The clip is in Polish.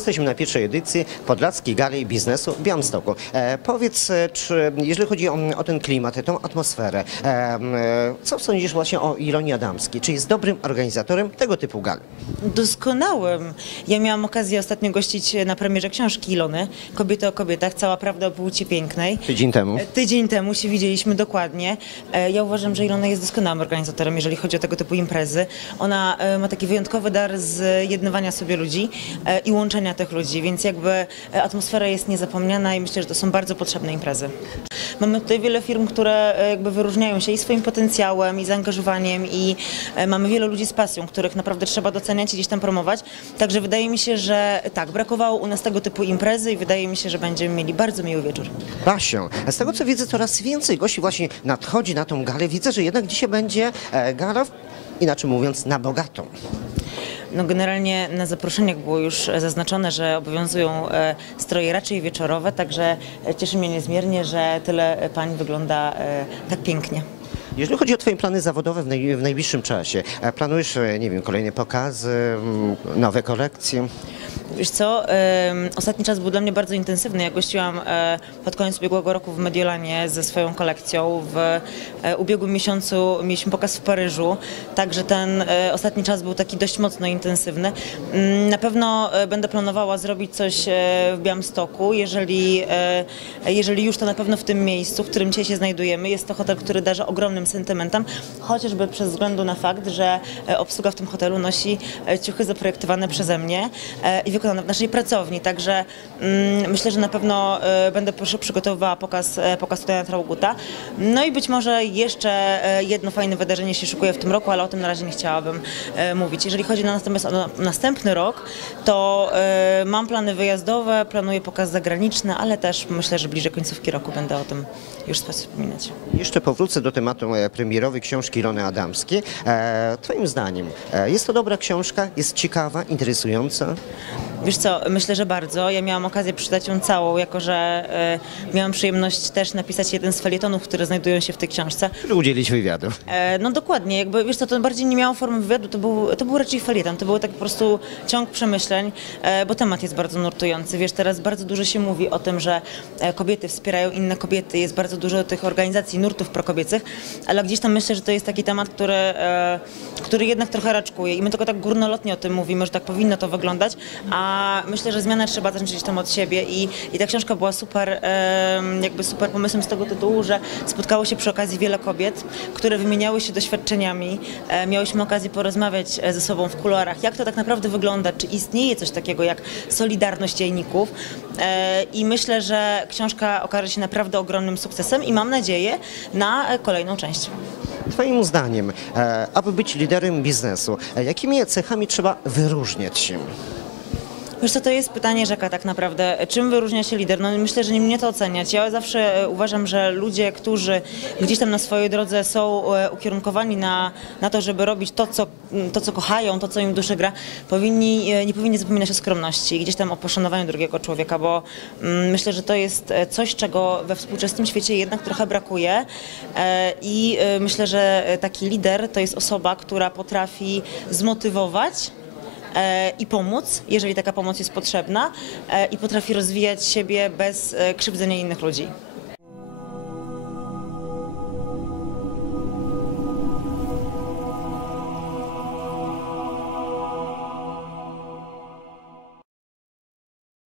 Jesteśmy na pierwszej edycji Podlaskiej Gali Biznesu w Białymstoku. E, powiedz, e, czy jeżeli chodzi o, o ten klimat, tą atmosferę, e, e, co sądzisz właśnie o Ilonii Adamskiej? Czy jest dobrym organizatorem tego typu gal? Doskonałym. Ja miałam okazję ostatnio gościć na premierze książki Ilony, Kobiety o kobietach, cała prawda o płci pięknej. Tydzień temu. E, Tydzień temu się widzieliśmy dokładnie. Ja uważam, że Ilona jest doskonałym organizatorem, jeżeli chodzi o tego typu imprezy. Ona ma taki wyjątkowy dar z jednywania sobie ludzi i łączenia tych ludzi, więc jakby e, atmosfera jest niezapomniana i myślę, że to są bardzo potrzebne imprezy. Mamy tutaj wiele firm, które e, jakby wyróżniają się i swoim potencjałem, i zaangażowaniem, i e, mamy wielu ludzi z pasją, których naprawdę trzeba doceniać i gdzieś tam promować. Także wydaje mi się, że tak, brakowało u nas tego typu imprezy i wydaje mi się, że będziemy mieli bardzo miły wieczór. Basią, z tego co widzę, coraz więcej gości właśnie nadchodzi na tą galę. Widzę, że jednak dzisiaj będzie gala, inaczej mówiąc, na bogatą. No generalnie na zaproszeniach było już e, zaznaczone, że obowiązują e, stroje raczej wieczorowe, także e, cieszy mnie niezmiernie, że tyle pań wygląda tak pięknie. Jeżeli chodzi o Twoje plany zawodowe w, naj, w najbliższym czasie, e, planujesz, e, nie wiem, kolejne pokazy, nowe kolekcje? Wiesz co, ostatni czas był dla mnie bardzo intensywny. Ja gościłam e, pod koniec ubiegłego roku w Mediolanie ze swoją kolekcją. W ubiegłym miesiącu mieliśmy pokaz w Paryżu, także ten ostatni czas był taki dość mocno intensywny. Mm, Na pewno będę planowała zrobić coś w Białymstoku. Jeżeli, jeżeli już, to na pewno w tym miejscu, w którym dzisiaj się znajdujemy. Jest to hotel, który darzy ogromnym sentymentem, chociażby przez względu na fakt, że e, obsługa w tym hotelu nosi e, ciuchy zaprojektowane przeze mnie e, i wykonane w naszej pracowni. Także mm, myślę, że na pewno będę przy- przygotowywała pokaz, pokaz tutaj na Trauguta. No i być może jeszcze jedno fajne wydarzenie się szykuje w tym roku, ale o tym na razie nie chciałabym mówić. Jeżeli chodzi na natomiast o na- następny rok, to mam plany wyjazdowe, planuję pokaz zagraniczny, ale też myślę, że bliżej końcówki roku będę o tym już wspominać. Jeszcze powrócę do tematu premierowej książki Ilony Adamskiej. E, twoim zdaniem, e, jest to dobra książka, jest ciekawa, interesująca? Wiesz co, myślę, że bardzo. Ja miałam okazję przeczytać ją całą, jako że e, miałam przyjemność też napisać jeden z felietonów, które znajdują się w tej książce. Czy udzielić wywiadu? E, no dokładnie, jakby wiesz co, to bardziej nie miało formy wywiadu, to był, to był raczej felieton, to był tak po prostu ciąg przemyśleń, e, bo temat jest bardzo nurtujący. Wiesz, teraz bardzo dużo się mówi o tym, że kobiety wspierają inne kobiety, jest bardzo dużo tych organizacji, nurtów prokobiecych, ale gdzieś tam myślę, że to jest taki temat, który, e, który jednak trochę raczkuje i my tylko tak górnolotnie o tym mówimy, że tak powinno to wyglądać, a myślę, że zmianę trzeba zacząć tam od siebie i, i ta książka była super, jakby super pomysłem z tego tytułu, że spotkało się przy okazji wiele kobiet, które wymieniały się doświadczeniami, e, miałyśmy okazję porozmawiać e, ze sobą w kuluarach, jak to tak naprawdę wygląda, czy istnieje coś takiego jak solidarność jajników e, i myślę, że książka okaże się naprawdę ogromnym sukcesem i mam nadzieję na kolejną część. Twoim zdaniem, aby być liderem biznesu, jakimi cechami trzeba wyróżniać się? Wiesz co, to jest pytanie rzeka tak naprawdę. Czym wyróżnia się lider? No myślę, że nie mnie to oceniać. Ja zawsze e, uważam, że ludzie, którzy gdzieś tam na swojej drodze są e, ukierunkowani na, na to, żeby robić to co, to, co kochają, to, co im duszy gra, powinni, e, nie powinni zapominać o skromności gdzieś tam o poszanowaniu drugiego człowieka, bo myślę, że to jest coś, czego we współczesnym świecie jednak trochę brakuje i myślę, że taki lider to jest osoba, która potrafi zmotywować, i pomóc, jeżeli taka pomoc jest potrzebna e, i potrafi rozwijać siebie bez e, krzywdzenia innych ludzi.